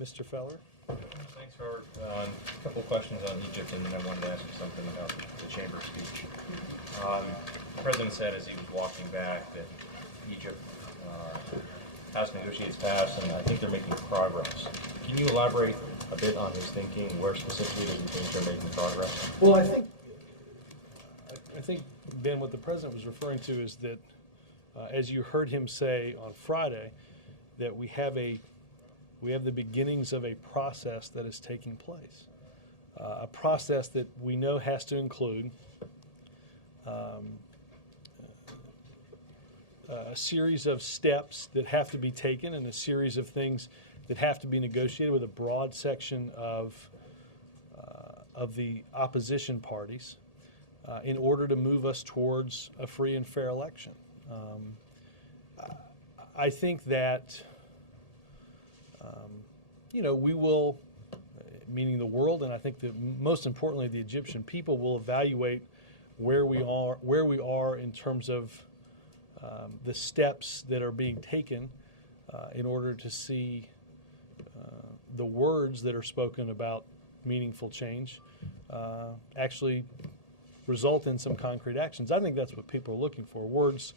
Mr. Feller? Thanks, Robert. A couple of questions on Egypt, and then I wanted to ask you something about the chamber speech. The president said as he was walking back that Egypt House negotiates passed, and I think they're making progress. Can you elaborate a bit on his thinking? Where specifically does he think they're making progress? Well, I think, Ben, what the president was referring to is that, as you heard him say on Friday, that we have the beginnings of a process that is taking place, a process that we know has to include a series of steps that have to be taken and a series of things that have to be negotiated with a broad section of the opposition parties in order to move us towards a free and fair election. I think that we will, meaning the world, and I think that most importantly the Egyptian people will evaluate where we are in terms of the steps that are being taken in order to see the words that are spoken about meaningful change actually result in some concrete actions. I think that's what people are looking for. Words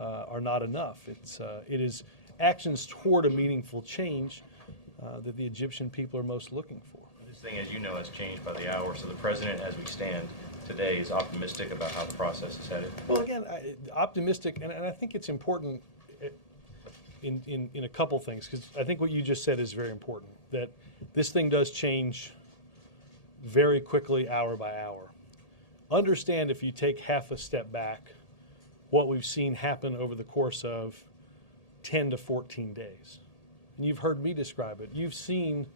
are not enough. It is actions toward a meaningful change that the Egyptian people are most looking for. This thing, as you know, has changed by the hour, so the president, as we stand today, is optimistic about how the process is headed. Well, again, optimistic, and I think it's important in a couple things, because I think what you just said is very important, that this thing does change very quickly, hour by hour. Understand, if you take half a step back, what we've seen happen over the course of 10 to 14 days. And you've heard me describe it. You've seen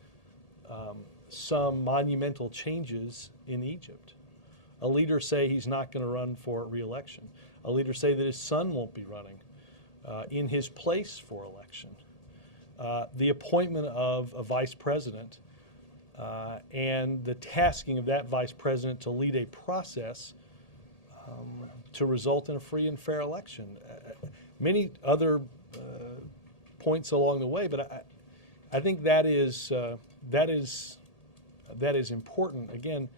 some monumental changes in Egypt. A leader say he's not going to run for re-election. A leader say that his son won't be running in his place for election. The appointment of a vice president and the tasking of that vice president to lead a process to result in a free and fair election. Many other points along the way, but I think that is important. Again,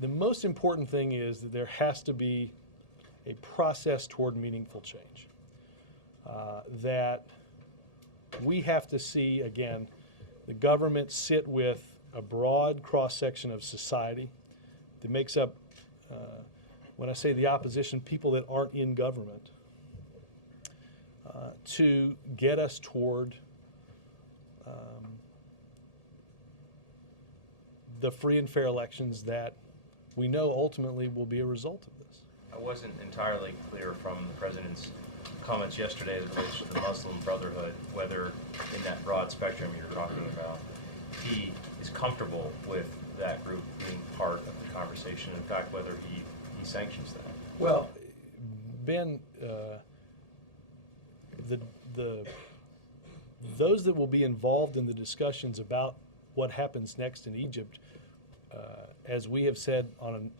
the most important thing is that there has to be a process toward meaningful change. That we have to see, again, the government sit with a broad cross-section of society that makes up, when I say the opposition, people that aren't in government, to get us toward the free and fair elections that we know ultimately will be a result of this. I wasn't entirely clear from the president's comments yesterday as it relates to the Muslim Brotherhood, whether in that broad spectrum you're talking about, he is comfortable with that group being part of the conversation, in fact, whether he sanctions that. Well, Ben, those that will be involved in the discussions about what happens next in Egypt, as we have said on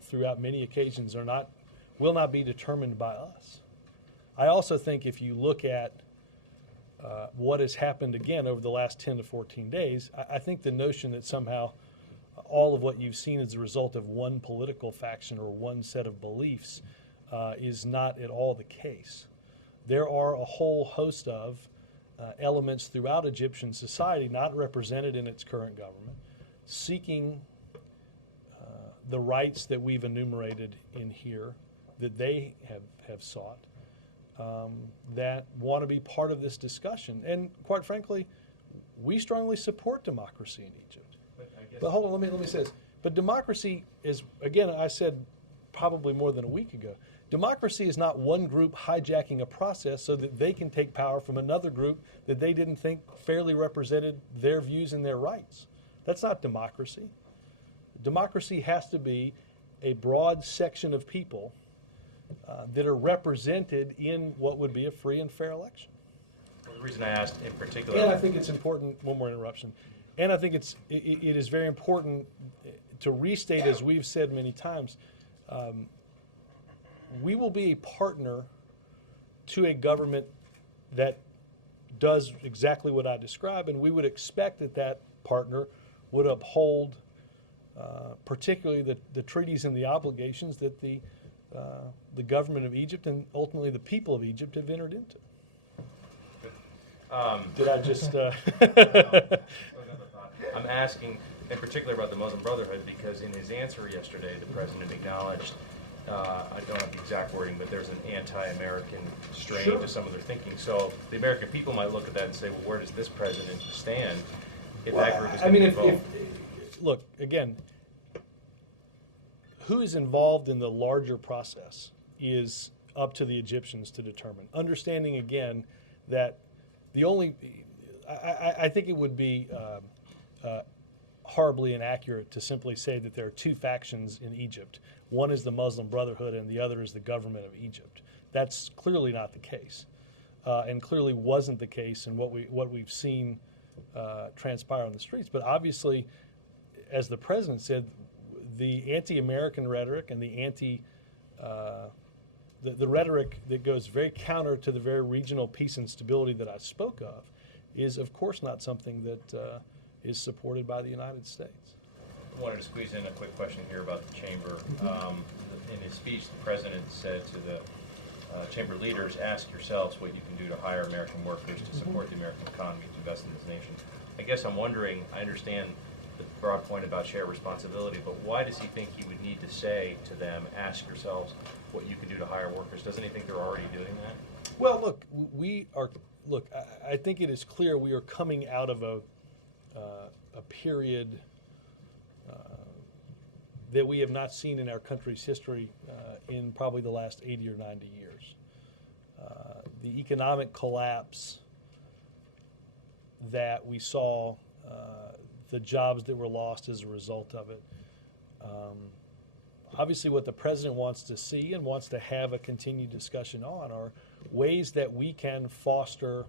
throughout many occasions, will not be determined by us. I also think if you look at what has happened again over the last 10 to 14 days, I think the notion that somehow all of what you've seen is the result of one political faction or one set of beliefs is not at all the case. There are a whole host of elements throughout Egyptian society not represented in its current government, seeking the rights that we've enumerated in here that they have sought, that want to be part of this discussion. And quite frankly, we strongly support democracy in Egypt. But hold on, let me say this. But democracy is, again, I said probably more than a week ago, democracy is not one group hijacking a process so that they can take power from another group that they didn't think fairly represented their views and their rights. That's not democracy. Democracy has to be a broad section of people that are represented in what would be a free and fair election. Well, the reason I asked in particular... And I think it's important, one more interruption, and I think it is very important to restate, as we've said many times, we will be a partner to a government that does exactly what I described, and we would expect that that partner would uphold particularly the treaties and the obligations that the government of Egypt and ultimately the people of Egypt have entered into. Did I just... I'm asking in particular about the Muslim Brotherhood because in his answer yesterday, the president acknowledged, I don't have the exact wording, but there's an anti-American strain Sure. to some of their thinking. So the American people might look at that and say, well, where does this president stand if that group is going to be involved? Look, again, who is involved in the larger process is up to the Egyptians to determine. Understanding, again, that the only... I think it would be horribly inaccurate to simply say that there are two factions in Egypt. One is the Muslim Brotherhood and the other is the government of Egypt. That's clearly not the case, and clearly wasn't the case in what we've seen transpire on the streets. But obviously, as the president said, the anti-American rhetoric and the the rhetoric that goes very counter to the very regional peace and stability that I spoke of is, of course, not something that is supported by the United States. I wanted to squeeze in a quick question here about the chamber. In his speech, the president said to the chamber leaders, ask yourselves what you can do to hire American workers to support the American economy, to invest in this nation. I guess I'm wondering, I understand the broad point about shared responsibility, but why does he think he would need to say to them, ask yourselves what you can do to hire workers? Doesn't he think they're already doing that? Well, look, I think it is clear we are coming out of a period that we have not seen in our country's history in probably the last 80 or 90 years. The economic collapse that we saw, the jobs that were lost as a result of it. Obviously, what the president wants to see and wants to have a continued discussion on are ways that we can foster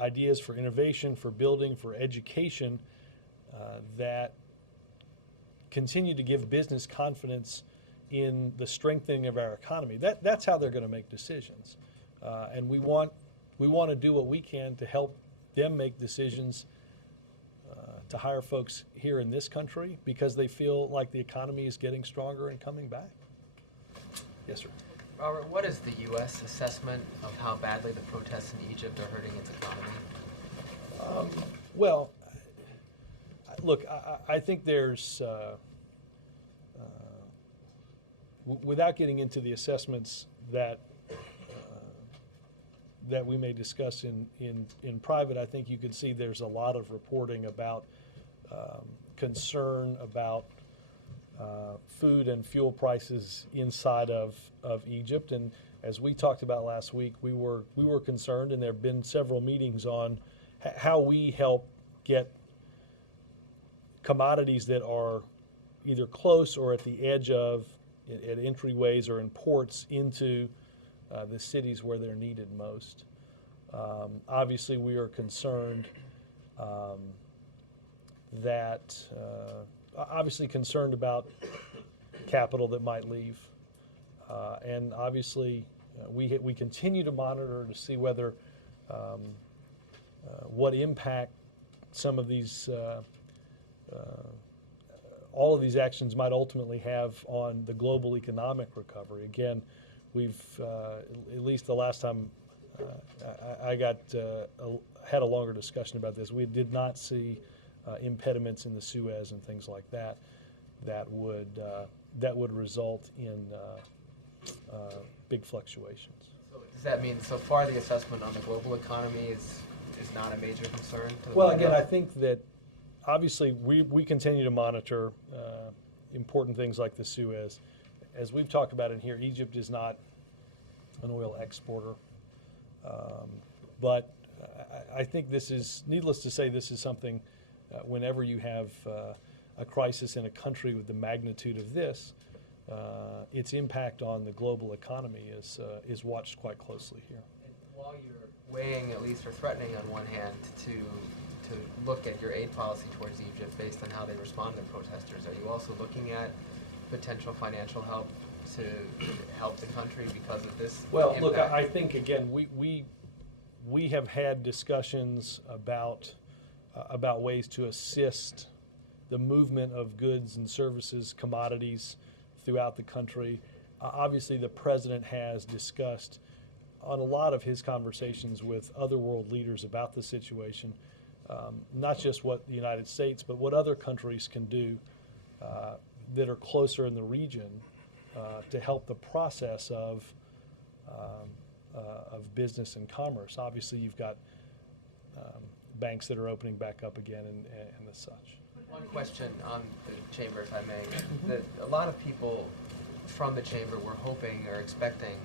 ideas for innovation, for building, for education that continue to give business confidence in the strengthening of our economy. That's how they're going to make decisions, and we want to do what we can to help them make decisions to hire folks here in this country because they feel like the economy is getting stronger and coming back. Yes, sir. Robert, what is the U.S. assessment of how badly the protests in Egypt are hurting its economy? Well, look, I think there's, without getting into the assessments that we may discuss in private, I think you can see there's a lot of reporting about concern about food and fuel prices inside of Egypt. And as we talked about last week, we were concerned, and there have been several meetings on how we help get commodities that are either close or at the edge of, at entryways or in ports into the cities where they're needed most. Obviously, we are concerned concerned about capital that might leave, and obviously we continue to monitor to see whether what impact some of these all of these actions might ultimately have on the global economic recovery. Again, we've at least the last time I had a longer discussion about this, we did not see impediments in the Suez and things like that that would result in big fluctuations. So does that mean so far the assessment on the global economy is not a major concern? Well, again, I think that obviously we continue to monitor important things like the Suez. As we've talked about in here, Egypt is not an oil exporter, but I think this is, needless to say, this is something whenever you have a crisis in a country with the magnitude of this, its impact on the global economy is watched quite closely here. And while you're weighing, at least, or threatening on one hand to look at your aid policy towards Egypt based on how they respond to protesters, are you also looking at potential financial help to help the country because of this Well, look, impact? I think, again, we have had discussions about ways to assist the movement of goods and services, commodities throughout the country. Obviously, the president has discussed on a lot of his conversations with other world leaders about the situation, not just what the United States, but what other countries can do that are closer in the region to help the process of business and commerce. Obviously, you've got banks that are opening back up again and the such. One question on the chamber, if I may. A lot of people from the chamber were hoping or expecting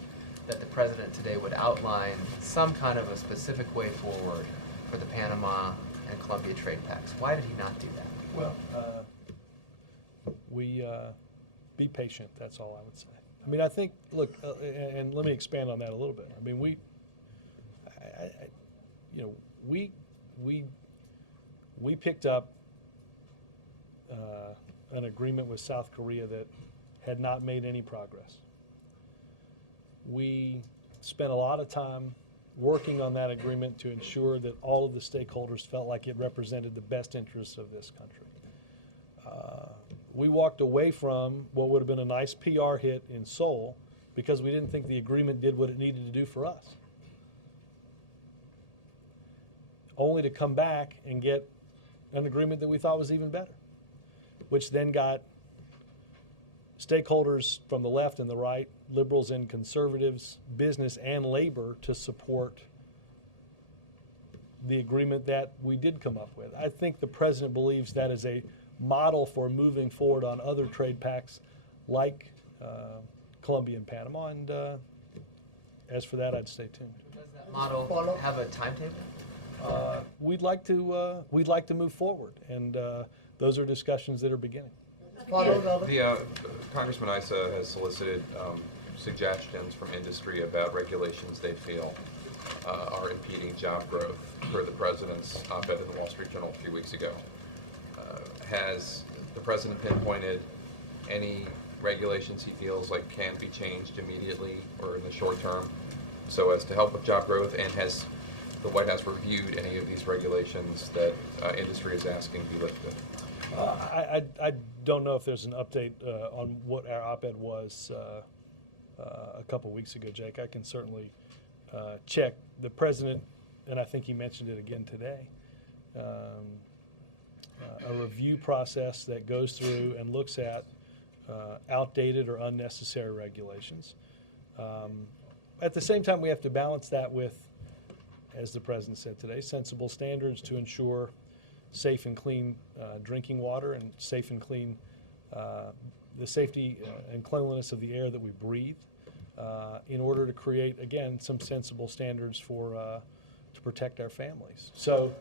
that the president today would outline some kind of a specific way forward for the Panama and Colombia trade pacts. Why did he not do that? Well, we be patient. That's all I would say. I mean, I think. Look, and let me expand on that a little bit. I mean, we picked up an agreement with South Korea that had not made any progress. We spent a lot of time working on that agreement to ensure that all of the stakeholders felt like it represented the best interests of this country. We walked away from what would have been a nice PR hit in Seoul because we didn't think the agreement did what it needed to do for us. Only to come back and get an agreement that we thought was even better, which then got stakeholders from the left and the right, liberals and conservatives, business and labor to support the agreement that we did come up with. I think the president believes that is a model for moving forward on other trade pacts like Colombia and Panama, and as for that, I'd stay tuned. Does that model have a timetable? We'd like to move forward, and those are discussions that are beginning. The Congressman Issa has solicited suggestions from industry about regulations they feel are impeding job growth per the president's op-ed in the Wall Street Journal a few weeks ago. Has the president pinpointed any regulations he feels like can be changed immediately or in the short term so as to help with job growth, and has the White House reviewed any of these regulations that industry is asking be lifted? I don't know if there's an update on what our op-ed was a couple weeks ago, Jake. I can certainly check. The president, and I think he mentioned it again today, a review process that goes through and looks at outdated or unnecessary regulations. At the same time, we have to balance that with, as the president said today, sensible standards to ensure safe and clean drinking water and safe and clean, the safety and cleanliness of the air that we breathe in order to create, again, some sensible standards for to protect our families. So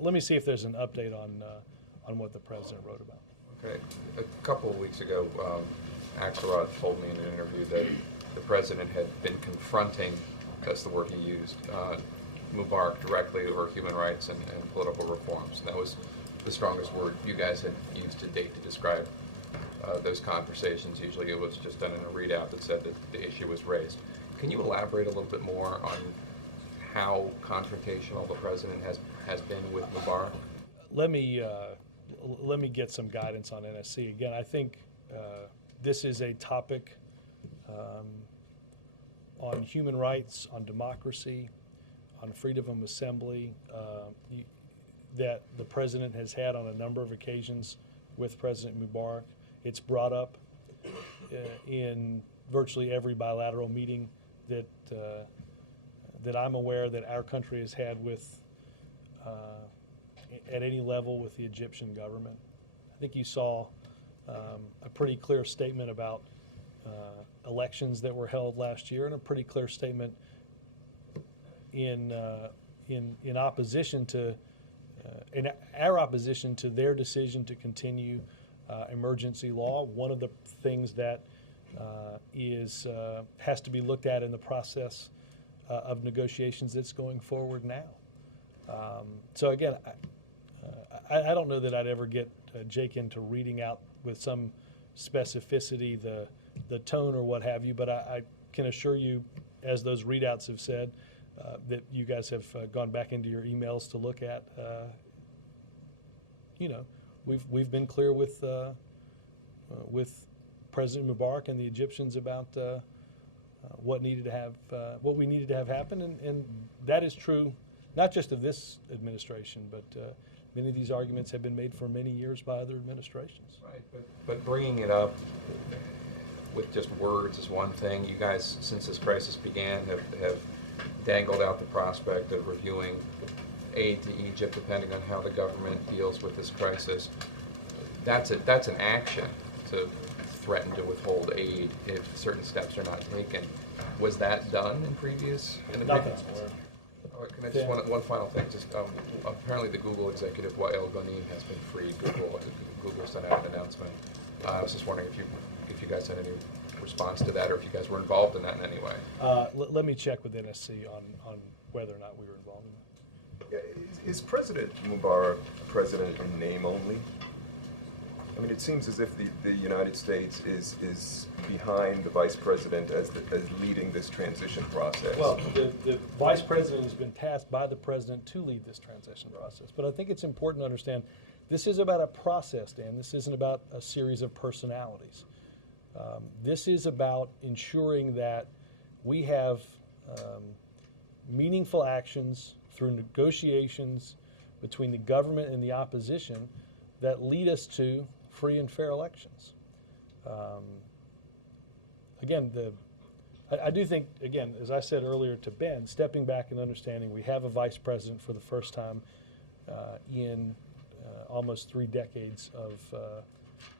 let me see if there's an update on what the president wrote about. Okay. A couple of weeks ago, Axelrod told me in an interview that the president had been confronting, that's the word he used, Mubarak directly over human rights and political reforms. And that was the strongest word you guys had used to date to describe those conversations. Usually it was just done in a readout that said that the issue was raised. Can you elaborate a little bit more on how confrontational the president has been with Mubarak? Let me get some guidance on NSC. Again, I think this is a topic on human rights, on democracy, on freedom of assembly that the president has had on a number of occasions with President Mubarak. It's brought up in virtually every bilateral meeting that I'm aware that our country has had with at any level with the Egyptian government. I think you saw a pretty clear statement about elections that were held last year, and a pretty clear statement in opposition to in our opposition to their decision to continue emergency law. One of the things that has to be looked at in the process of negotiations that's going forward now. So again, I don't know that I'd ever get Jake into reading out with some specificity the the tone or what have you, but I can assure you, as those readouts have said, that you guys have gone back into your emails to look at. We've been clear with President Mubarak and the Egyptians about what we needed to have happen, and that is true not just of this administration, but many of these arguments have been made for many years by other administrations. Right, but bringing it up with just words is one thing. You guys, since this crisis began, have dangled out the prospect of reviewing aid to Egypt depending on how the government deals with this crisis. That's an action to threaten to withhold aid if certain steps are not taken. Was that done in the previous? Oh, can I just one final thing? Just apparently the Google executive Wael Ghanim has been freed. Google sent out an announcement. I was just wondering if you guys had any response to that, or if you guys were involved in that in any way. Let me check with NSC on whether or not we were involved in that. Yeah, is President Mubarak president in name only? I mean, it seems as if the United States is behind the vice president as leading this transition process. Well, the vice president has been tasked by the president to lead this transition process. But I think it's important to understand this is about a process, Dan. This isn't about a series of personalities. This is about ensuring that we have meaningful actions through negotiations between the government and the opposition that lead us to free and fair elections. Again, I do think, again, as I said earlier to Ben, stepping back and understanding we have a vice president for the first time in almost 3 decades of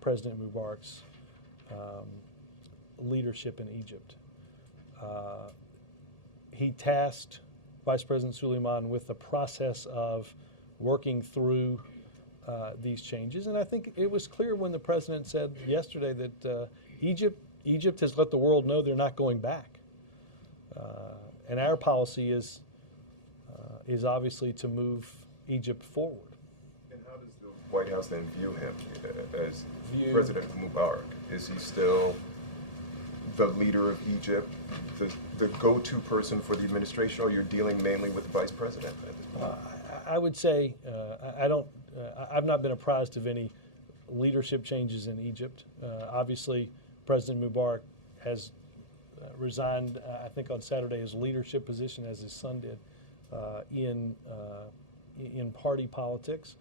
President Mubarak's leadership in Egypt. He tasked Vice President Suleiman with the process of working through these changes, and I think it was clear when the president said yesterday that Egypt has let the world know they're not going back, and our policy is obviously to move Egypt forward. And how does the White House then view him as President Mubarak? Is he still the leader of Egypt, the go-to person for the administration, or you're dealing mainly with the vice president at this point? I would say I've not been apprised of any leadership changes in Egypt. Obviously, President Mubarak has resigned, I think on Saturday, his leadership position, as his son did, in party politics.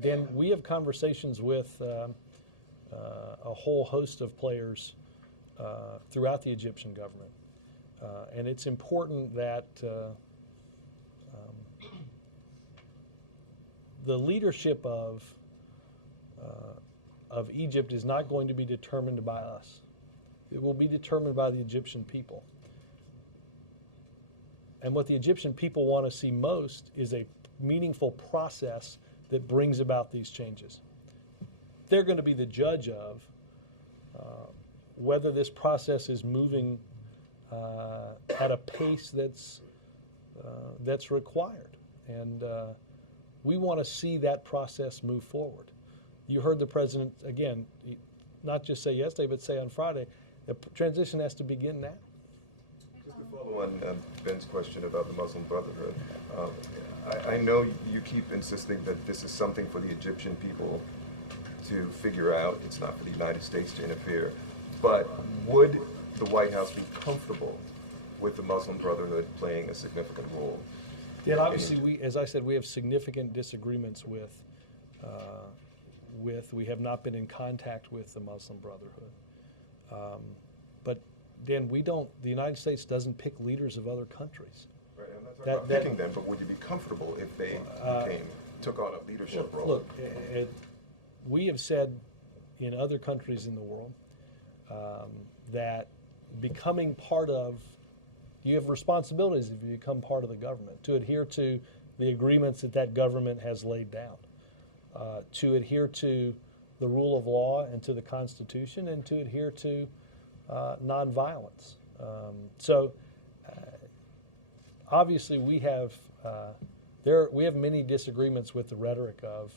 Then we have conversations with a whole host of players throughout the Egyptian government. And it's important that the leadership of Egypt is not going to be determined by us. It will be determined by the Egyptian people. And what the Egyptian people want to see most is a meaningful process that brings about these changes. They're going to be the judge of whether this process is moving at a pace that's required. And we want to see that process move forward. You heard the president, again, not just say yesterday, but say on Friday, the transition has to begin now. Just to follow on Ben's question about the Muslim Brotherhood, I know you keep insisting that this is something for the Egyptian people to figure out. It's not for the United States to interfere. But would the White House be comfortable with the Muslim Brotherhood playing a significant role? Yeah, obviously, as I said, we have significant disagreements with. We have not been in contact with the Muslim Brotherhood. But Dan, the United States doesn't pick leaders of other countries. Right, I'm not talking about picking them, but would you be comfortable if they took on a leadership role? Look, we have said in other countries in the world that becoming part of, you have responsibilities if you become part of the government, to adhere to the agreements that government has laid down, to adhere to the rule of law and to the Constitution, and to adhere to nonviolence. Obviously we have many disagreements with the rhetoric of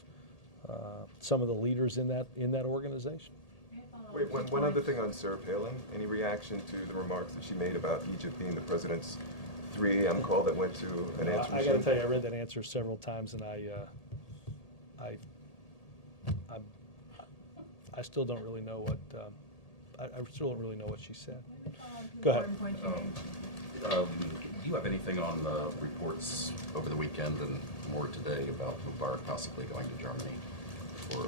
some of the leaders in that organization. May I follow Wait, one other thing on Sarah Palin. Any reaction to the remarks that she made about Egypt being the president's 3 a.m. call that went to an answer I machine? got to tell you, I read that answer several times, and I still don't really know what I still don't really know what she said. Go ahead. Do you have anything on the reports over the weekend and more today about Mubarak possibly going to Germany? Or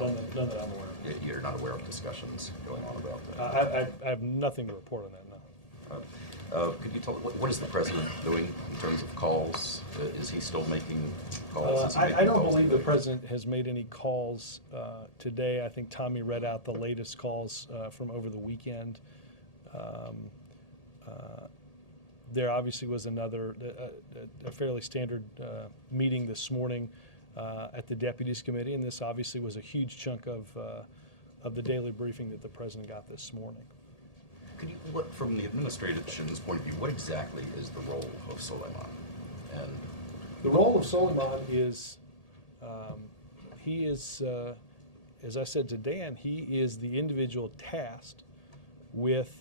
None that I'm aware of. you're not aware of discussions going on about that? I have nothing to report on that, no. Could you tell, what is the president doing in terms of calls? Is he still making calls? Is he I making don't calls believe the today? president has made any calls today. I think Tommy read out the latest calls from over the weekend. There obviously was another, a fairly standard meeting this morning at the Deputies Committee, and this obviously was a huge chunk of the daily briefing that the president got this morning. Could you, from the administration's point of view, what exactly is the role of Soleiman? And The role of Soleiman is, he is, as I said to Dan, he is the individual tasked with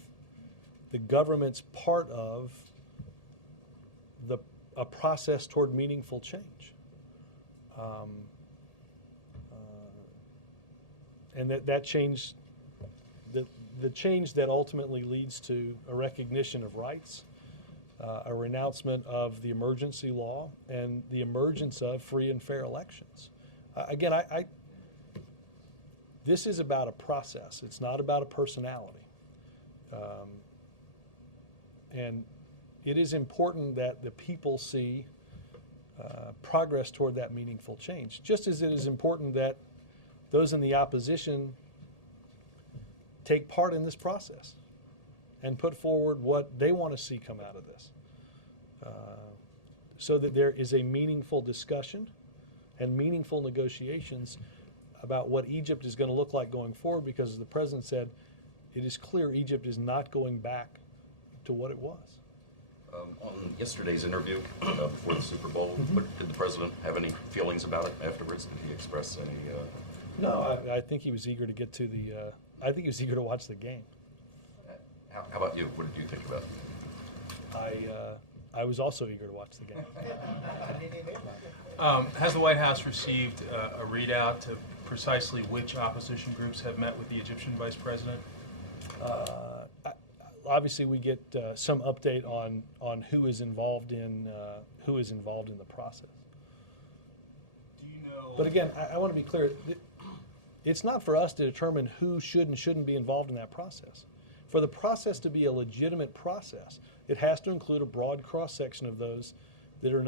the government's part of a process toward meaningful change. And that change, the change that ultimately leads to a recognition of rights, a renouncement of the emergency law, and the emergence of free and fair elections. Again, this is about a process. It's not about a personality. And it is important that the people see progress toward that meaningful change, just as it is important that those in the opposition take part in this process and put forward what they want to see come out of this, so that there is a meaningful discussion and meaningful negotiations about what Egypt is going to look like going forward, because as the president said, it is clear Egypt is not going back to what it was. on yesterday's interview before the Super Bowl, did the president have any feelings about it afterwards? Did he express any? No, I think he was eager to get to the. I think he was eager to watch the game. How about you? What did you think about it? I was also eager to watch the game. Has the White House received a readout to precisely which opposition groups have met with the Egyptian vice president? Obviously, we get some update on who is involved in the process. Do you know? But again, I want to be clear. It's not for us to determine who should and shouldn't be involved in that process. For the process to be a legitimate process, it has to include a broad cross-section of those that are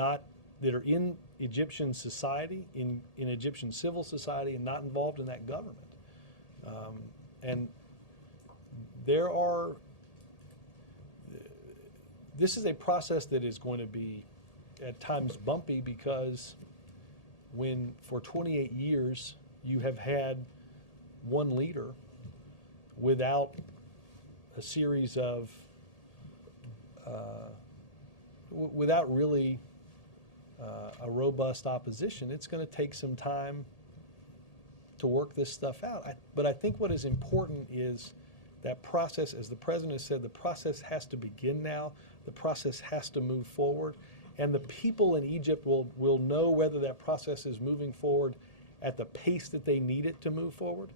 in Egyptian society, in Egyptian civil society, and not involved in that government. And this is a process that is going to be at times bumpy, because when for 28 years you have had one leader without a series of, without really a robust opposition, it's going to take some time to work this stuff out. But I think what is important is that process, as the president has said, the process has to begin now. The process has to move forward. And the people in Egypt will know whether that process is moving forward at the pace that they need it to move forward,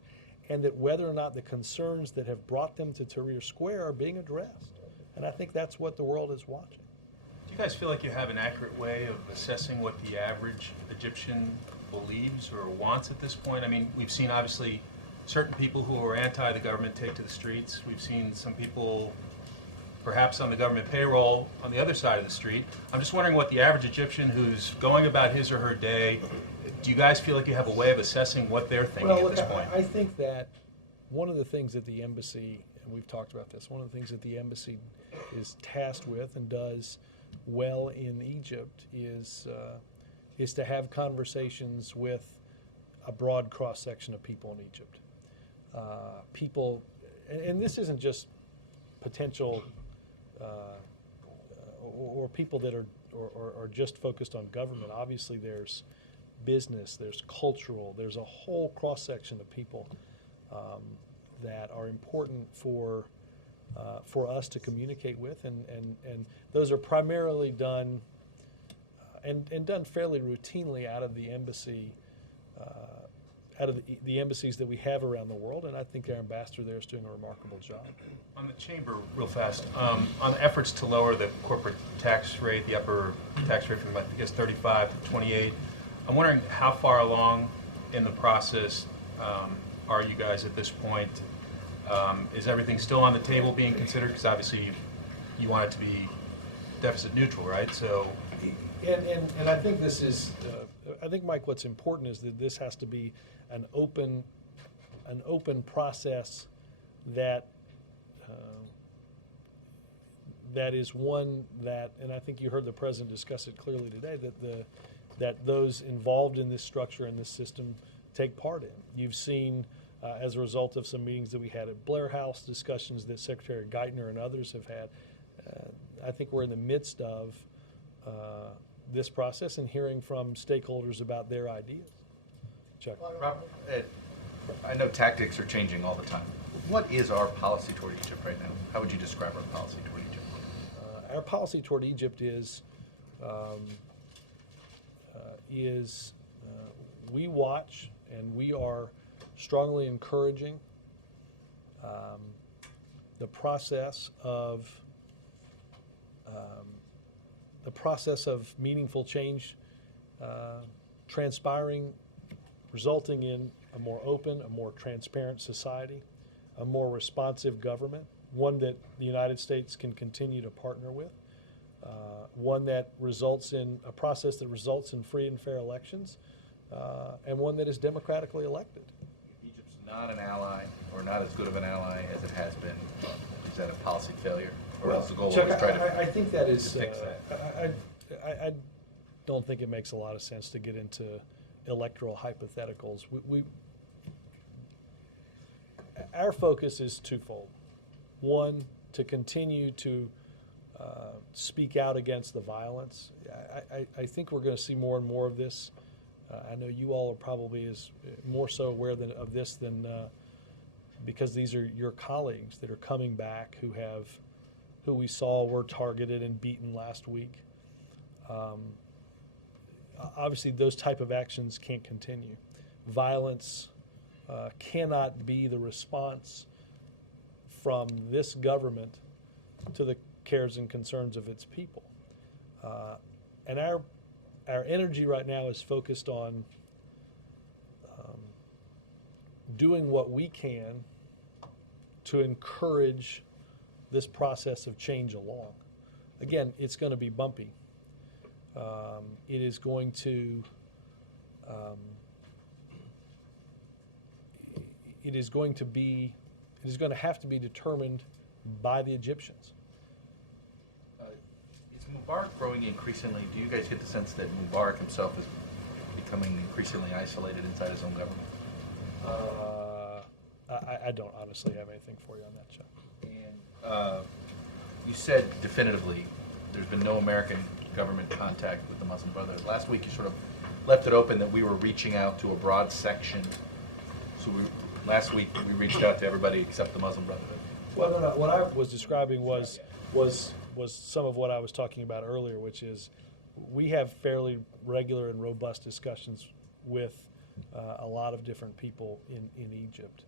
and that whether or not the concerns that have brought them to Tahrir Square are being addressed. And I think that's what the world is watching. Do you guys feel like you have an accurate way of assessing what the average Egyptian believes or wants at this point? I mean, we've seen obviously certain people who are anti the government take to the streets. We've seen some people perhaps on the government payroll on the other side of the street. I'm just wondering what the average Egyptian who's going about his or her day, do you guys feel like you have a way of assessing what they're thinking at this point? I think that one of the things that the embassy, and we've talked about this, one of the things that the embassy is tasked with and does well in Egypt is to have conversations with a broad cross-section of people in Egypt. People, and this isn't just potential or people that are just focused on government. Obviously, there's business, there's cultural, there's a whole cross-section of people that are important for us to communicate with, and those are primarily done and done fairly routinely out of the embassy, out of the embassies that we have around the world, and I think our ambassador there is doing a remarkable job. On the chamber, real fast, on the efforts to lower the corporate tax rate, the upper tax rate from, I guess, 35 to 28, I'm wondering how far along in the process are you guys at this point? Is everything still on the table being considered? Because obviously you want it to be deficit neutral, right? So, and I think this is, I think, Mike, what's important is that this has to be an open process that that is one that, and I think you heard the president discuss it clearly today, that those involved in this structure and this system take part in. You've seen, as a result of some meetings that we had at Blair House, discussions that Secretary Geithner and others have had. I think we're in the midst of this process and hearing from stakeholders about their ideas. Chuck. Rob, I know tactics are changing all the time. What is our policy toward Egypt right now? How would you describe our policy toward Egypt? Our policy toward Egypt is we watch and we are strongly encouraging the process of meaningful change transpiring, resulting in a more open, a more transparent society, a more responsive government, one that the United States can continue to partner with, one that results in a process that results in free and fair elections, and one that is democratically elected. If Egypt's not an ally or not as good of an ally as it has been, is that a policy failure? Or is the goal Chuck, always try to I think that is, fix that? I don't think it makes a lot of sense to get into electoral hypotheticals. Our focus is twofold. One, to continue to speak out against the violence. I think we're going to see more and more of this. I know you all are probably more so aware of this than because these are your colleagues that are coming back who we saw were targeted and beaten last week. Obviously, those type of actions can't continue. Violence cannot be the response from this government to the cares and concerns of its people. And our energy right now is focused on doing what we can to encourage this process of change along. Again, it's going to be bumpy. It is going to have to be determined by the Egyptians. Is Mubarak growing increasingly? Do you guys get the sense that Mubarak himself is becoming increasingly isolated inside his own government? I don't honestly have anything for you on that, Chuck. And you said definitively there's been no American government contact with the Muslim Brotherhood. Last week you sort of left it open that we were reaching out to a broad section. So last week we reached out to everybody except the Muslim Brotherhood. Well, no. What I was describing was some of what I was talking about earlier, which is we have fairly regular and robust discussions with a lot of different people in Egypt.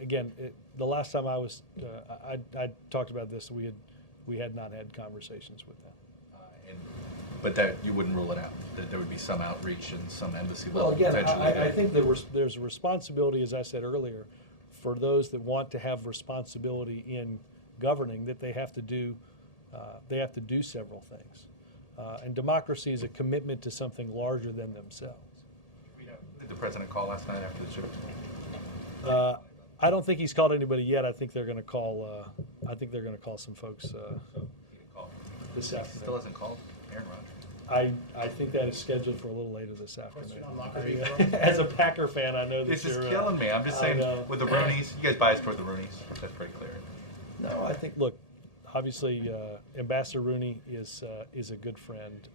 Again, the last time I talked about this, we had not had conversations with them. But that you wouldn't rule it out, that there would be some outreach and some embassy level Well, again, potentially. I think there's a responsibility, as I said earlier, for those that want to have responsibility in governing, that they have to do several things. And democracy is a commitment to something larger than themselves. Did the president call last night after the Super Bowl? I don't think he's called anybody yet. I think they're going to call. Some folks this He afternoon. still hasn't called Aaron Rodgers. I think that is scheduled for a little later this afternoon. As a Packer fan, I know that This is you're, killing me. I'm just saying, with the Roonies, you guys biased toward the Roonies. That's pretty clear. No, I think. Look, obviously, Ambassador Rooney is a good friend.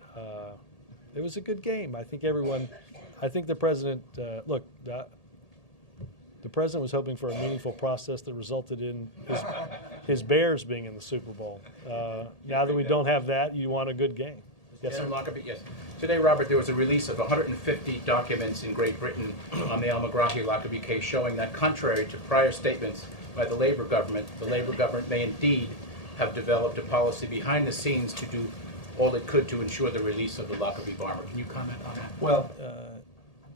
It was a good game. I think the president. Look, The president was hoping for a meaningful process that resulted in his Bears being in the Super Bowl. Now that we don't have that, you want a good game. Yes, sir. Lockerbie, yes. Today, Robert, there was a release of 150 documents in Great Britain on the Al-Megrahi Lockerbie case showing that contrary to prior statements by the Labour government may indeed have developed a policy behind the scenes to do all it could to ensure the release of the Lockerbie bomber. Can you comment on that? Well,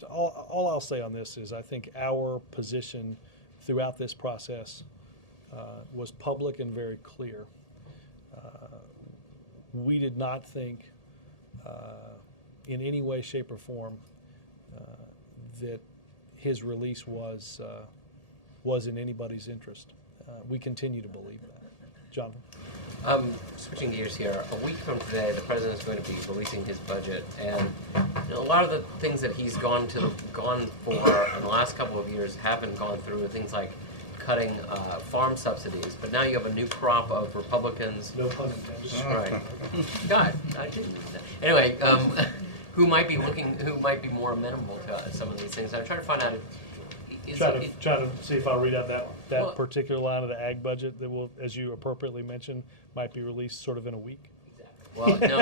all I'll say on this is I think our position throughout this process was public and very clear. We did not think in any way, shape, or form that his release was in anybody's interest. We continue to believe that. Jonathan? Switching gears here, a week from today, the president is going to be releasing his budget, and a lot of the things that he's gone for in the last couple of years haven't gone through. Things like cutting farm subsidies, but now you have a new crop of Republicans. No pun intended. Right. God, I didn't. Anyway, who might be more amenable to some of these things. I'm trying to find out. Trying to see if I'll read out that Well, particular line of the ag budget that will, as you appropriately mentioned, might be released sort of in a week. Well, no.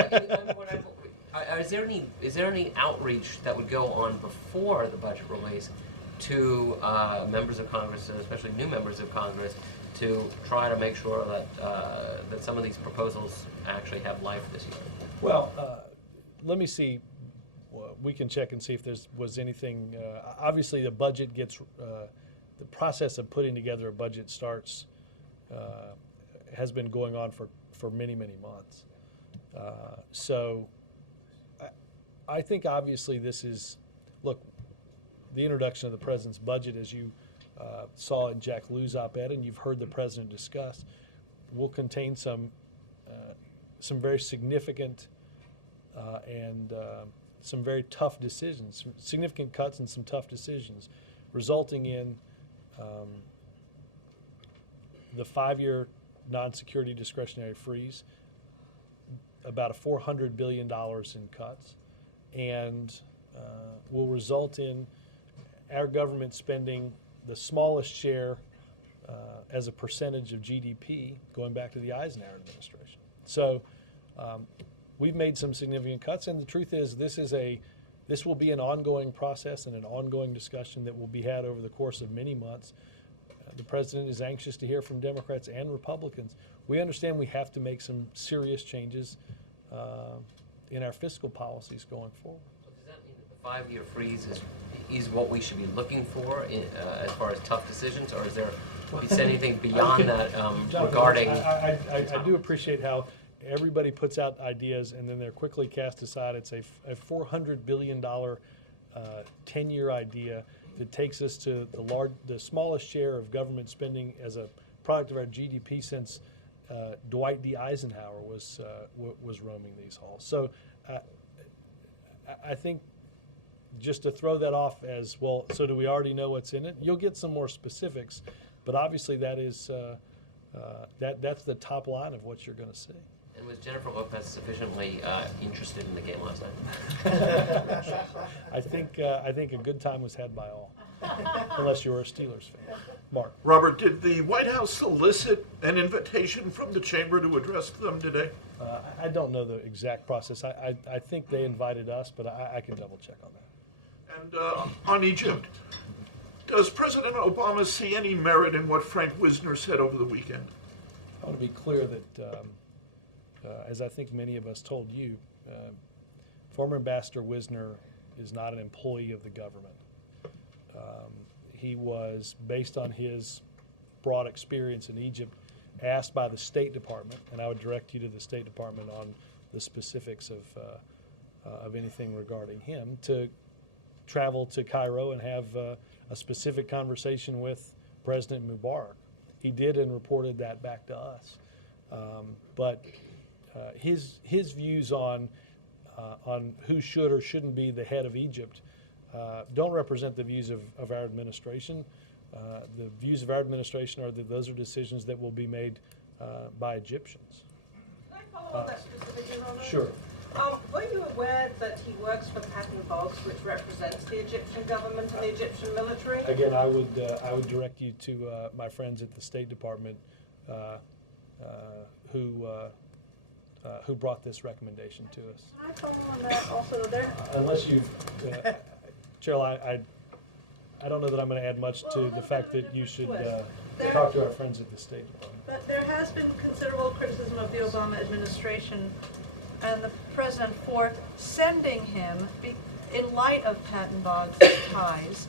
Is there any outreach that would go on before the budget release to members of Congress, and especially new members of Congress, to try to make sure that some of these proposals actually have life this year? Well, let me see. We can check and see if there was anything. Obviously, the budget gets the process of putting together a budget starts has been going on for many months. So I think obviously this is the introduction of the president's budget, as you saw in Jack Lew's op-ed and you've heard the president discuss, will contain some very significant and some very tough decisions, significant cuts and some tough decisions, resulting in the 5-year non-security discretionary freeze, about $400 billion in cuts, and will result in our government spending the smallest share as a percentage of GDP going back to the Eisenhower administration. So we've made some significant cuts, and the truth is this will be an ongoing process and an ongoing discussion that will be had over the course of many months. The president is anxious to hear from Democrats and Republicans. We understand we have to make some serious changes in our fiscal policies going forward. So does that mean that the 5-year freeze is what we should be looking for as far as tough decisions, or is there anything beyond that regarding? I do appreciate how everybody puts out ideas and then they're quickly cast aside. It's a $400 billion 10-year idea that takes us to the smallest share of government spending as a product of our GDP since Dwight D. Eisenhower was roaming these halls. So I think just to throw that off as well, so do we already know what's in it? You'll get some more specifics, but obviously that is that's the top line of what you're going to see. And was Jennifer Lopez sufficiently interested in the game last night? I think a good time was had by all, unless you were a Steelers fan. Mark. Robert, did the White House solicit an invitation from the chamber to address them today? I don't know the exact process. I think they invited us, but I can double check on that. And on Egypt, does President Obama see any merit in what Frank Wisner said over the weekend? I want to be clear that, as I think many of us told you, former Ambassador Wisner is not an employee of the government. He was, based on his broad experience in Egypt, asked by the State Department, and I would direct you to the State Department on the specifics of anything regarding him, to travel to Cairo and have a specific conversation with President Mubarak. He did and reported that back to us. But his views on who should or shouldn't be the head of Egypt don't represent the views of our administration. The views of our administration are that those are decisions that will be made by Egyptians. Can I follow up that specific on that? Sure. Were you aware that he works for Patton Boggs, which represents the Egyptian government and the Egyptian military? Again, I would direct you to my friends at the State Department who brought this recommendation to us. I follow on that also. There. Unless you, Cheryl, I don't know that I'm going to add much to the fact that you should talk to our friends at the State Department. But there has been considerable criticism of the Obama administration and the president for sending him, in light of Patton Boggs' ties,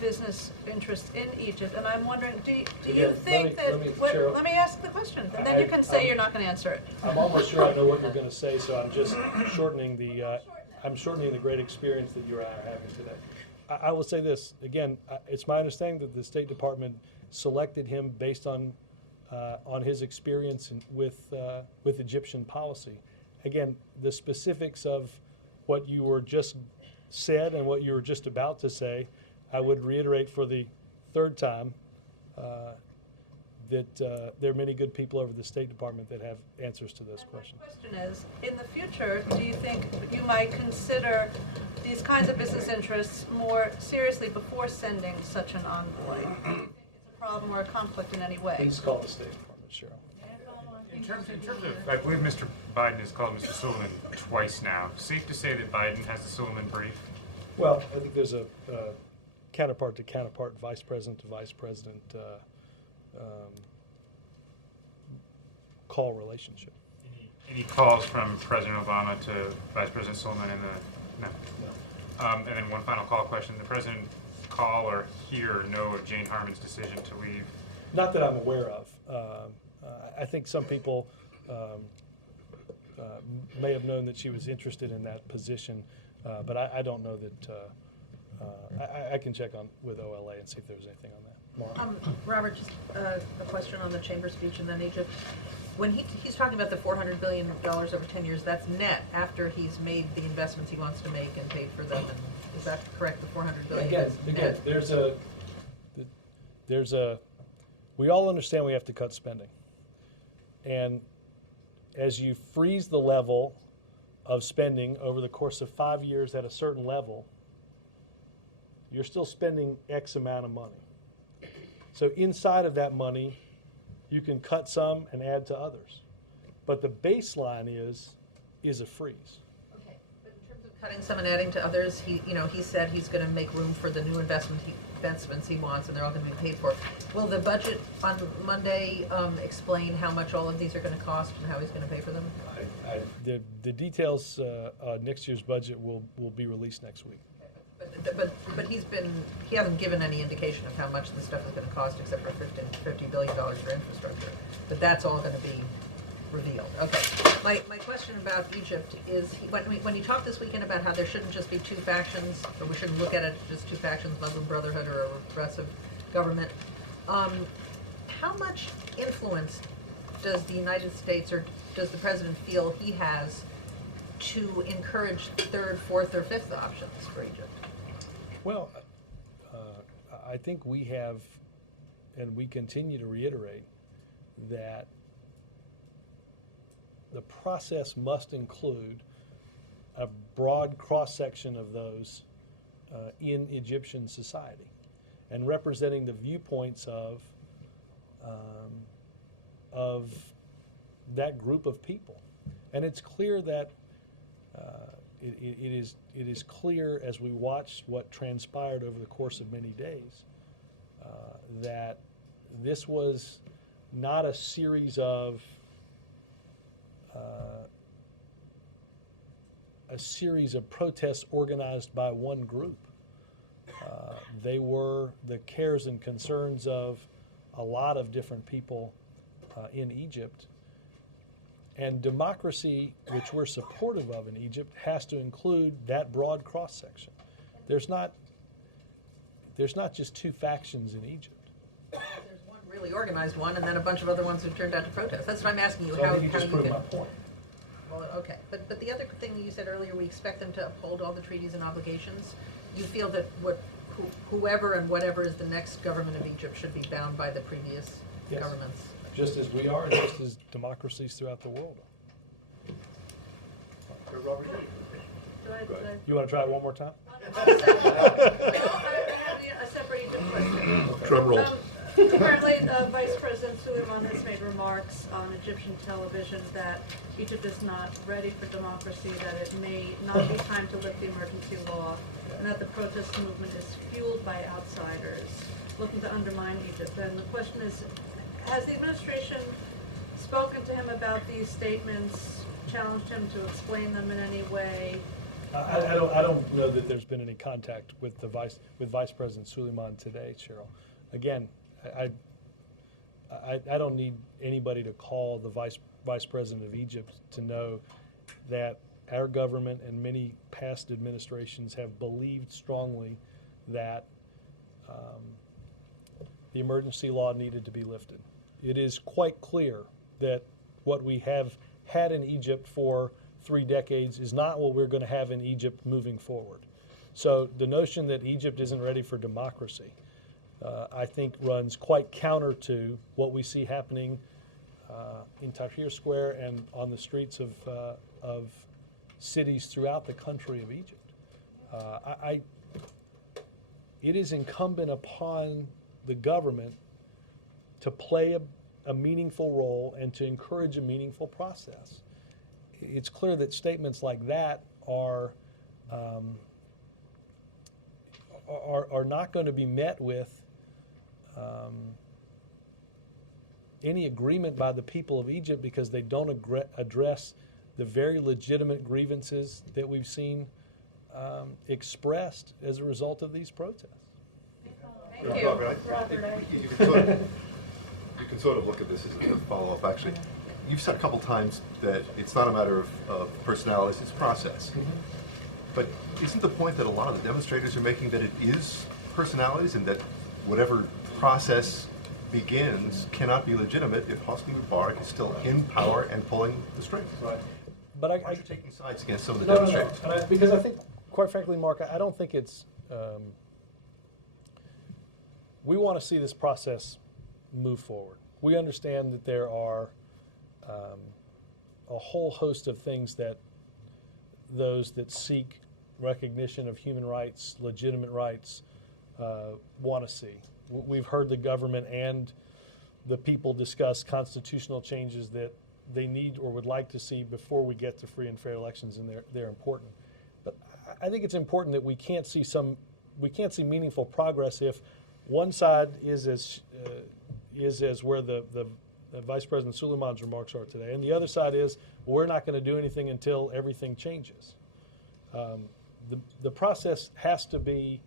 business interests in Egypt. And I'm wondering, do you think let me ask the question, and then you can say you're not going to answer it. I'm almost sure I know what you're going to say, so I'm just shortening the great experience that you and I are having today. I will say this again. It's my understanding that the State Department selected him based on his experience with Egyptian policy. Again, the specifics of what you were just said and what you were just about to say, I would reiterate for the third time that there are many good people over the State Department that have answers to those questions. My question is, in the future, do you think you might consider these kinds of business interests more seriously before sending such an envoy? Do you think it's a problem or a conflict in any way? Please call the State Department, Cheryl. In terms of, I believe Mr. Biden has called Mr. Sullivan twice now. Safe to say that Biden has the Sullivan brief? Well, I think there's a counterpart to counterpart, vice president to vice president call relationship. Any calls from President Obama to Vice President Sullivan in the, no? No. And then one final call question. The President call or hear or know of Jane Harmon's decision to leave? Not that I'm aware of. I think some people may have known that she was interested in that position, but I don't know that. I can check on with OLA and see if there was anything on that. Maura? Robert, just a question on the chamber speech and then Egypt. When he's talking about the $400 billion over 10 years, that's net after he's made the investments he wants to make and paid for them. And is that correct? The $400 billion. Again, there's a. We all understand we have to cut spending, and as you freeze the level of spending over the course of 5 years at a certain level, you're still spending X amount of money. So inside of that money, you can cut some and add to others. But the baseline is a freeze. Okay, but in terms of cutting some and adding to others, he said he's going to make room for the new investments he wants, and they're all going to be paid for. Will the budget on Monday explain how much all of these are going to cost and how he's going to pay for them? The details on next year's budget will be released next week. But he hasn't given any indication of how much this stuff is going to cost except for $50 billion for infrastructure. But that's all going to be revealed. Okay. My question about Egypt is when you talked this weekend about how there shouldn't just be two factions, or we shouldn't look at it as just two factions, Muslim Brotherhood or a repressive government. How much influence does the United States or does the president feel he has to encourage third, fourth, or fifth options for Egypt? Well, I think we have, and we continue to reiterate, that the process must include a broad cross-section of those in Egyptian society and representing the viewpoints of that group of people. And it's clear that it is clear as we watch what transpired over the course of many days that this was not a series of protests organized by one group. They were the cares and concerns of a lot of different people in Egypt. And democracy, which we're supportive of in Egypt, has to include that broad cross-section. There's not just two factions in Egypt. There's one really organized one, and then a bunch of other ones who turned out to protest. That's what I'm asking you. So how you just you proved can. my point. Well, okay, but the other thing you said earlier, we expect them to uphold all the treaties and obligations. You feel that whoever and whatever is the next government of Egypt should be bound by the previous governments. Just as we are, and just as democracies throughout the world are. You want to try it one more time? I have a separate Egypt question. Drum roll. Currently, Vice President Suleiman has made remarks on Egyptian television that Egypt is not ready for democracy, that it may not be time to lift the emergency law, and that the protest movement is fueled by outsiders looking to undermine Egypt. And the question is, has the administration spoken to him about these statements, challenged him to explain them in any way? I don't know that there's been any contact with Vice President Suleiman today, Cheryl. Again, I don't need anybody to call the Vice President of Egypt to know that our government and many past administrations have believed strongly that the emergency law needed to be lifted. It is quite clear that what we have had in Egypt for 3 decades is not what we're going to have in Egypt moving forward. So the notion that Egypt isn't ready for democracy, I think, runs quite counter to what we see happening in Tahrir Square and on the streets of cities throughout the country of Egypt. It is incumbent upon the government to play a meaningful role and to encourage a meaningful process. It's clear that statements like that are not going to be met with any agreement by the people of Egypt, because they don't address the very legitimate grievances that we've seen expressed as a result of these protests. Thank you. Robert, you can sort of look at this as a follow-up. Actually, you've said a couple times that it's not a matter of personalities, it's process. But isn't the point that a lot of the demonstrators are making that it is personalities, and that whatever process begins cannot be legitimate if Hosni Mubarak is still in power and pulling the strings? Right. But Why are you taking sides against some of the no, demonstrators? No. Because I think, quite frankly, Mark, I don't think it's. We want to see this process move forward. We understand that there are a whole host of things that those that seek recognition of human rights, legitimate rights, want to see. We've heard the government and the people discuss constitutional changes that they need or would like to see before we get to free and fair elections, and they're important. But I think it's important that we can't see meaningful progress if one side is as where the Vice President Suleiman's remarks are today, and the other side is, well, we're not going to do anything until everything changes. The process has to be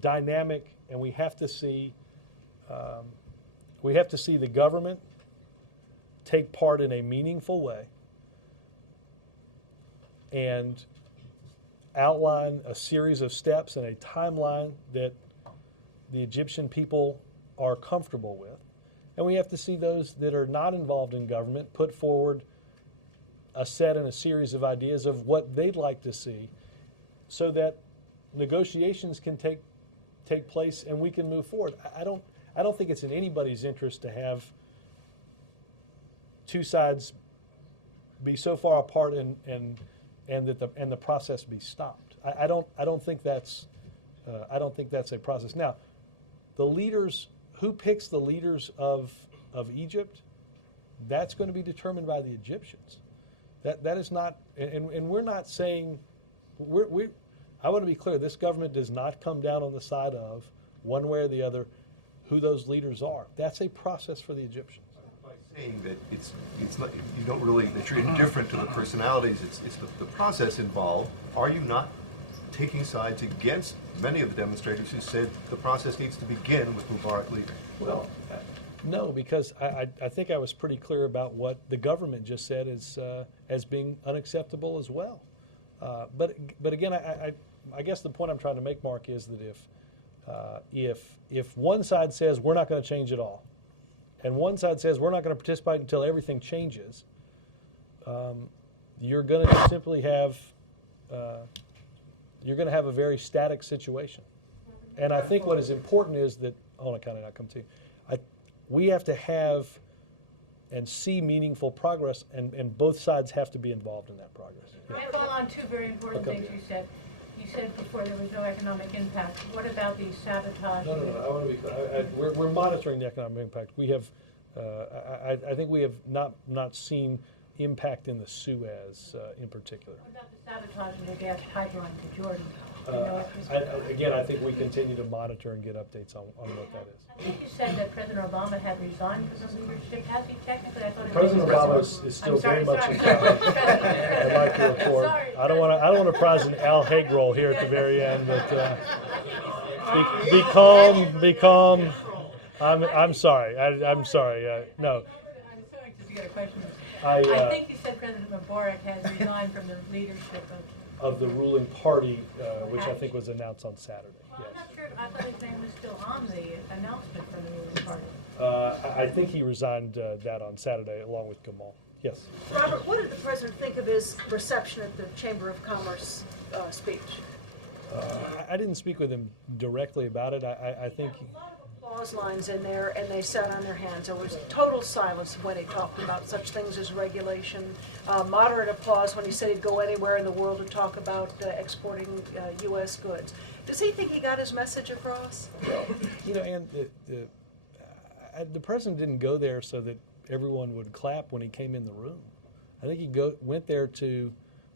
dynamic, and we have to see the government take part in a meaningful way and outline a series of steps and a timeline that the Egyptian people are comfortable with. And we have to see those that are not involved in government put forward a set and a series of ideas of what they'd like to see, so that negotiations can take place and we can move forward. I don't think it's in anybody's interest to have two sides be so far apart and the process be stopped. I don't think that's a process. Now, the leaders, who picks the leaders of Egypt, that's going to be determined by the Egyptians. That is not, and we're not saying, I want to be clear, this government does not come down on the side of, one way or the other, who those leaders are. That's a process for the Egyptians. By saying that it's not, you don't really, that you're indifferent to the personalities, it's the process involved. Are you not taking sides against many of the demonstrators who said the process needs to begin with Mubarak leaving? Well, no, because I think I was pretty clear about what the government just said as being unacceptable as well. But again, I guess the point I'm trying to make, Mark, is that if one side says we're not going to change at all, and one side says we're not going to participate until everything changes, you're going to simply have a very static situation. And I think what is important is that, hold on, can I come to you? We have to have and see meaningful progress, and both sides have to be involved in that progress. Can I follow on two very important Okay. things you said? You said before there was no economic impact. What about the sabotage? No, I want to be clear. We're monitoring the economic impact. We have, I think we have not seen impact in the Suez in particular. What about the sabotage of the gas pipeline to Jordan? You know, Again, I think we continue to monitor and get updates on what that is. I think you said that President Obama had resigned from the leadership. Has he technically? I thought he President was. Obama is still I'm sorry, very much sorry, in sorry. charge. I'd like to report. Sorry, I don't want to prize an Al Haig role here at the very end, but be calm. I'm sorry. I'm sorry. No. I'm so anxious to get a question. I think you said President Mubarak has resigned from the leadership of the ruling party, which I think was announced on Saturday. Well, I'm not sure. I thought his name was still on the announcement from the ruling party. I think he resigned that on Saturday along with Gamal. Yes. Robert, what did the president think of his reception at the Chamber of Commerce speech? I didn't speak with him directly about it. I think. Applause lines in there, and they sat on their hands. There was total silence when he talked about such things as regulation. Moderate applause when he said he'd go anywhere in the world to talk about exporting U.S. goods. Does he think he got his message across? Well, and the president didn't go there so that everyone would clap when he came in the room. I think he went there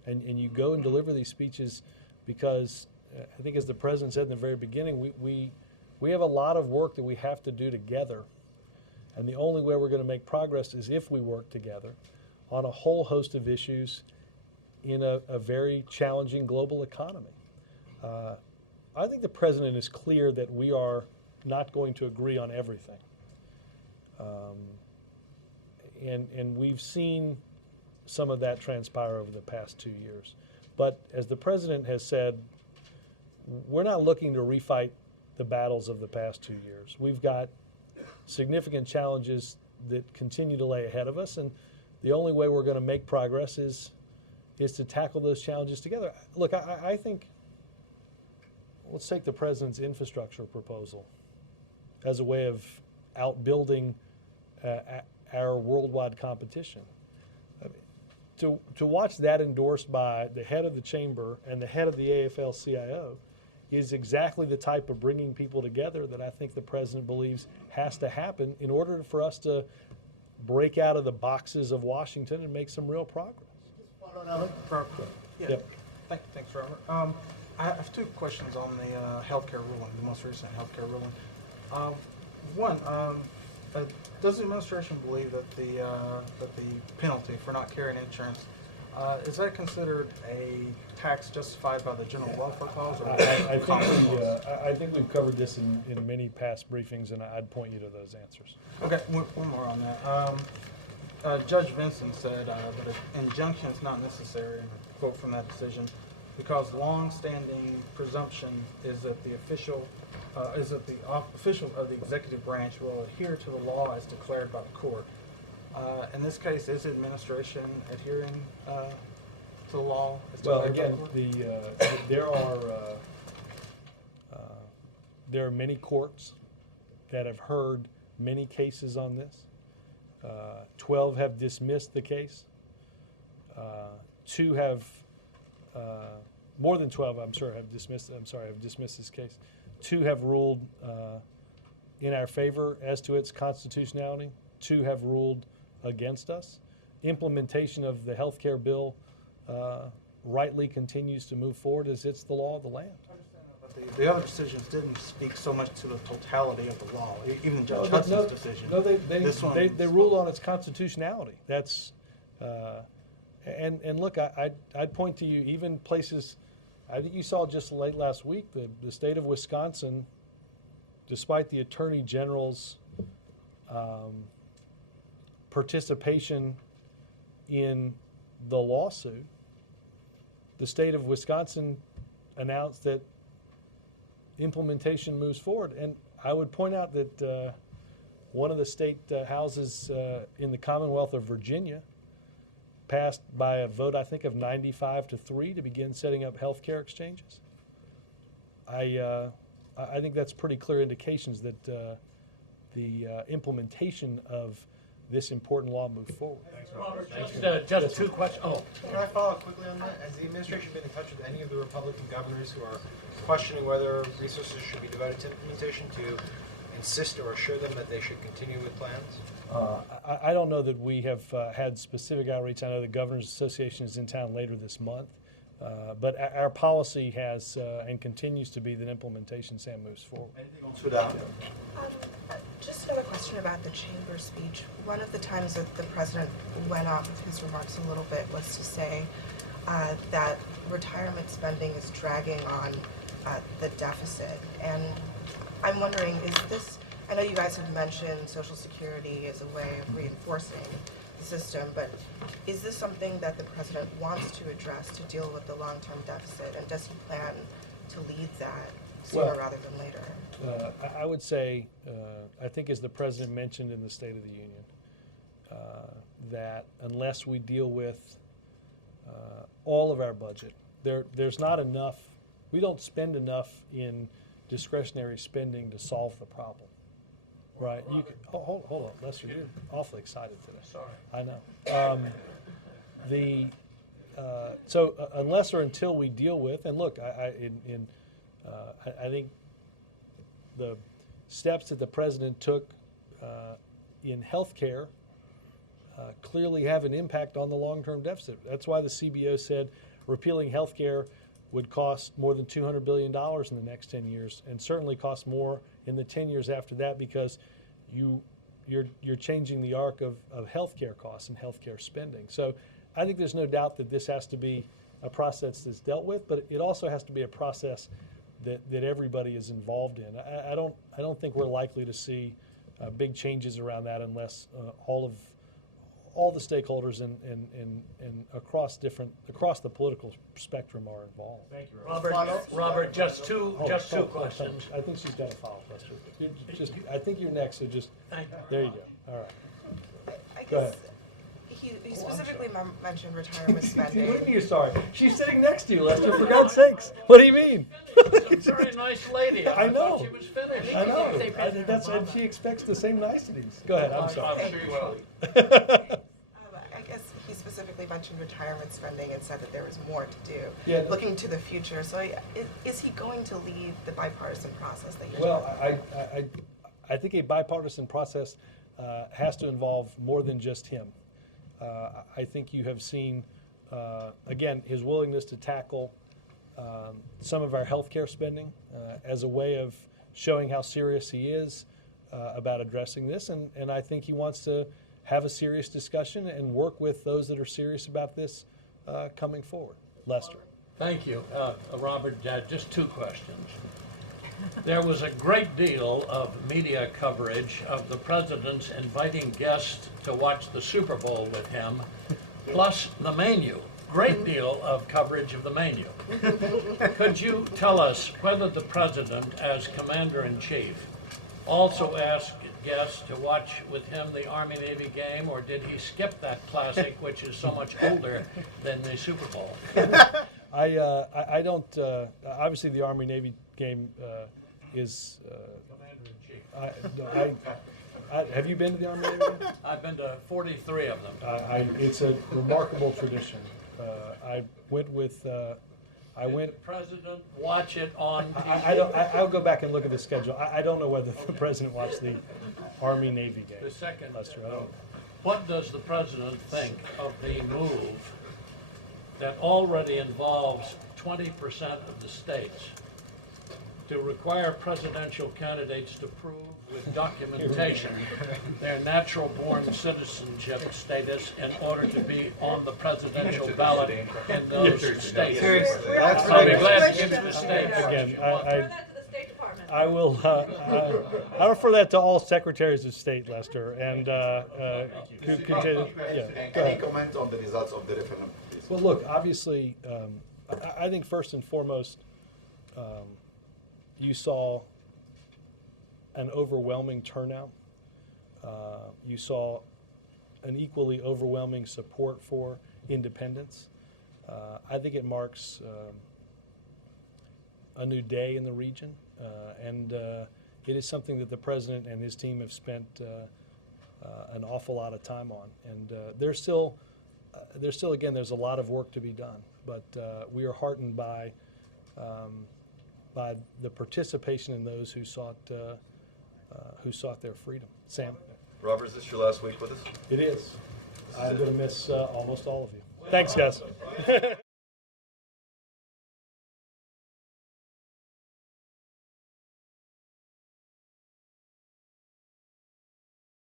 and you go and deliver these speeches because I think, as the president said in the very beginning, we have a lot of work that we have to do together, and the only way we're going to make progress is if we work together on a whole host of issues in a very challenging global economy. I think the president is clear that we are not going to agree on everything. And we've seen some of that transpire over the past 2 years. But as the president has said, we're not looking to refight the battles of the past 2 years. We've got significant challenges that continue to lay ahead of us, and the only way we're going to make progress is to tackle those challenges together. Look, I think, let's take the president's infrastructure proposal as a way of outbuilding our worldwide competition. I mean, to watch that endorsed by the head of the chamber and the head of the AFL-CIO is exactly the type of bringing people together that I think the president believes has to happen in order for us to break out of the boxes of Washington and make some real progress. Yeah. Yep. Thanks, Robert. I have two questions on the healthcare ruling, the most recent healthcare ruling. One, does the administration believe that the penalty for not carrying insurance is that considered a tax justified by the general welfare clause? Or I think we've covered this in many past briefings, and I'd point you to those answers. Okay, one more on that. Judge Vinson said that an injunction is not necessary, quote from that decision, because long-standing presumption is that the official of the executive branch will adhere to the law as declared by the court. In this case, is the administration adhering to the law as declared by the court? There are many courts that have heard many cases on this. 12 have dismissed the case. 2 have more than 12, I'm sure, have dismissed. Have dismissed this case. 2 have ruled in our favor as to its constitutionality. 2 have ruled against us. Implementation of the health care bill rightly continues to move forward as it's the law of the land. But the other decisions didn't speak so much to the totality of the law, even Judge Hudson's decision. No, they ruled on its constitutionality. That's and look, I'd point to you even places. I think you saw just late last week the state of Wisconsin, despite the Attorney General's participation in the lawsuit, the state of Wisconsin announced that implementation moves forward. And I would point out that one of the state houses in the Commonwealth of Virginia passed by a vote, I think, of 95-3 to begin setting up healthcare exchanges. I think that's pretty clear indications that the implementation of this important law move forward. Robert, just two questions. Oh, can I follow up quickly on that? Has the administration been in touch with any of the Republican governors who are questioning whether resources should be devoted to implementation to insist or assure them that they should continue with plans? I don't know that we have had specific outreach. I know the Governors Association is in town later this month. But our policy has and continues to be that implementation, Sam, moves forward. Anything else with that? Just another question about the chamber speech. One of the times that the president went off with his remarks a little bit was to say that retirement spending is dragging on the deficit. And I'm wondering, is this, I know you guys have mentioned Social Security as a way of reinforcing the system, but is this something that the president wants to address to deal with the long-term deficit, and does he plan to lead that sooner rather than later? I would say, I think as the president mentioned in the State of the Union, that unless we deal with all of our budget, there's not enough, we don't spend enough in discretionary spending to solve the problem. Right. You can, hold on, Lester. You're awfully excited today. Sorry. I know. So unless or until we deal with, and look, I think the steps that the president took in healthcare clearly have an impact on the long-term deficit. That's why the CBO said repealing healthcare would cost more than $200 billion in the next 10 years, and certainly cost more in the 10 years after that, because you're changing the arc of healthcare costs and healthcare spending. So I think there's no doubt that this has to be a process that's dealt with, but it also has to be a process that everybody is involved in. I don't think we're likely to see big changes around that unless all the stakeholders and across the political spectrum are involved. Thank you, Robert, just two questions. I think she's got a follow-up, Lester. I think you're next, so just, there you go. All right. Go ahead. He specifically mentioned retirement spending. What do you mean you're sorry? She's sitting next to you, Lester, for God's sakes. What do you mean? She's a very nice lady. I know. Thought she was finished. I know. And she expects the same niceties. Go ahead, I'm sorry. I'm sure you will. I guess he specifically mentioned retirement spending and said that there was more to do, looking to the future. So is he going to lead the bipartisan process that you're talking about? I think a bipartisan process has to involve more than just him. I think you have seen, again, his willingness to tackle some of our healthcare spending as a way of showing how serious he is about addressing this. And I think he wants to have a serious discussion and work with those that are serious about this coming forward. Lester. Thank you. Robert, just two questions. There was a great deal of media coverage of the president's inviting guests to watch the Super Bowl with him, plus the menu. Great deal of coverage of the menu. Could you tell us whether the president, as commander-in-chief, also asked guests to watch with him the Army-Navy game, or did he skip that classic, which is so much older than the Super Bowl? I don't, obviously the Army-Navy game is... Commander-in-Chief. Have you been to the Army-Navy game? I've been to 43 of them. It's a remarkable tradition. I went with... Did the president watch it on TV? I'll go back and look at the schedule. I don't know whether the president watched the Army-Navy game. The second, Lester, what does the president think of the move that already involves 20% of the states to require presidential candidates to prove with documentation their natural-born citizenship status in order to be on the presidential ballot in those states? Seriously, I'll be glad to give you the states. Again, I will. I refer that to all secretaries of state, Lester, and continue. Any comment on the results of the referendum, please? Well, look, obviously, I think first and foremost, you saw an overwhelming turnout. You saw an equally overwhelming support for independence. I think it marks a new day in the region, and it is something that the president and his team have spent an awful lot of time on. And there's still, again, there's a lot of work to be done. But we are heartened by the participation in those who sought their freedom. Sam? Robert, is this your last week with us? It is. I'm going to miss almost all of you. Thanks, guys.